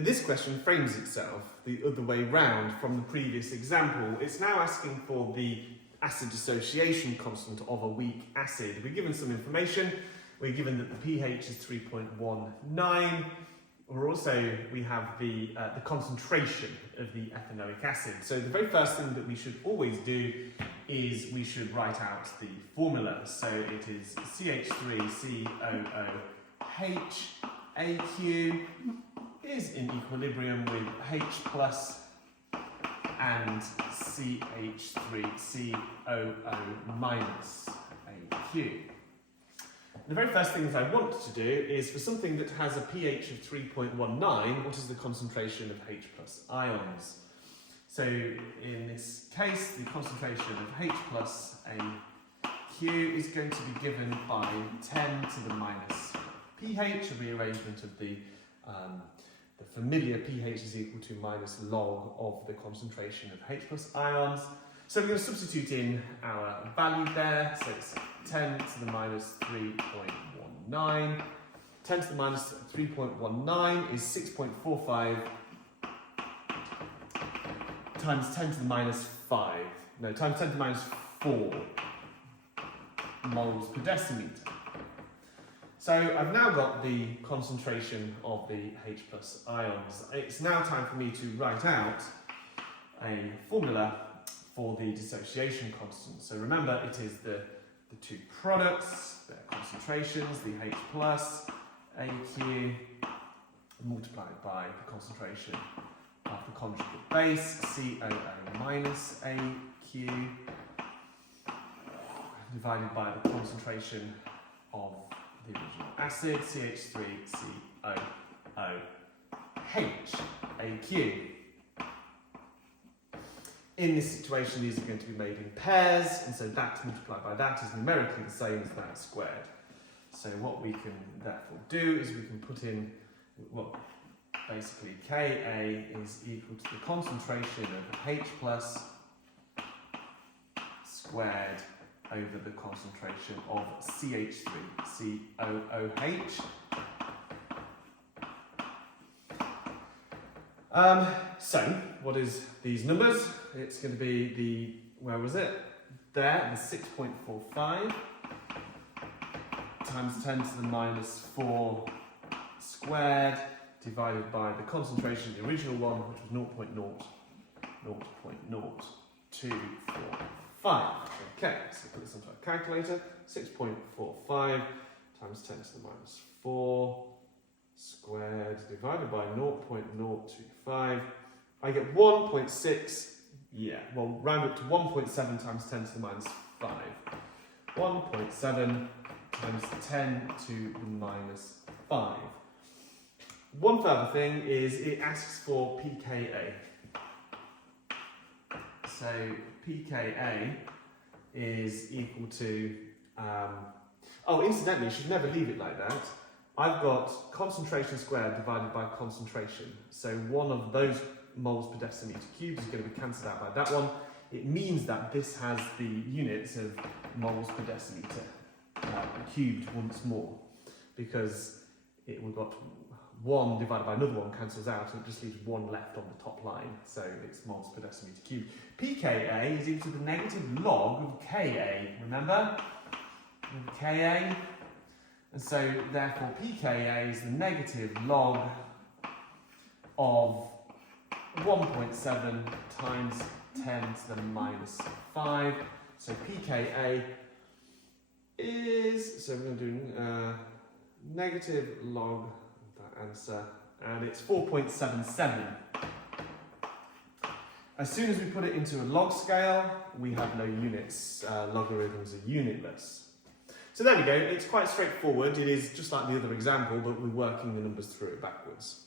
this question frames itself the other way round from the previous example. It's now asking for the acid dissociation constant of a weak acid. We're given some information. We're given that the pH is 3.19. We have the concentration of the ethanoic acid. So the very first thing that we should always do is we should write out the formula. So it is CH3COOH. AQ is in equilibrium with H plus and CH3COO minus AQ. The very first things I want to do is for something that has a pH of 3.19, what is the concentration of H plus ions? So in this case, the concentration of H plus AQ is going to be given by 10 to the minus pH, a rearrangement of the familiar pH is equal to minus log of the concentration of H plus ions. So we're going to substitute in our value there. So it's 10 to the minus 3.19. 10 to the minus 3.19 is 6.45 times 10 to the minus 5. No, times 10 to the minus 4 moles per decimeter. So I've now got the concentration of the H plus ions. It's now time for me to write out a formula for the dissociation constant. So remember, it is the two products, their concentrations, the H plus AQ multiplied by the concentration of the conjugate base, COO minus AQ, divided by the concentration of the original acid, CH3COOH, AQ. In this situation, these are going to be made in pairs, and so that multiplied by that is numerically the same as that squared. So what we can therefore do is we can put in, well, basically Ka is equal to the concentration of H plus squared over the concentration of CH3COOH. So, what is these numbers? It's going to be where was it? There, the 6.45 times 10 to the minus 4 squared divided by the concentration of the original one, which was 0.0245. Okay, so put this onto our calculator. 6.45 times 10 to the minus 4 squared divided by 0.025. I get 1.6, well, round up to 1.7 times 10 to the minus 5. 1.7 times 10 to the minus 5. One further thing is it asks for pKa. So pKa is equal to, incidentally, you should never leave it like that. I've got concentration squared divided by concentration. So one of those moles per decimeter cubed is going to be cancelled out by that one. It means that this has the units of moles per decimeter cubed once more, because we've got 1 divided by another one cancels out, and it just leaves 1 left on the top line, so it's moles per decimeter cubed. pKa is equal to the negative log of Ka, remember? Ka, and so therefore pKa is the negative log of 1.7 times 10 to the minus 5. So pKa is, so we're going to do negative log of that answer, and it's 4.77. As soon as we put it into a log scale, we have no units. Logarithms are unitless. So there we go. It's quite straightforward. It is just like the other example, but we're working the numbers through it backwards.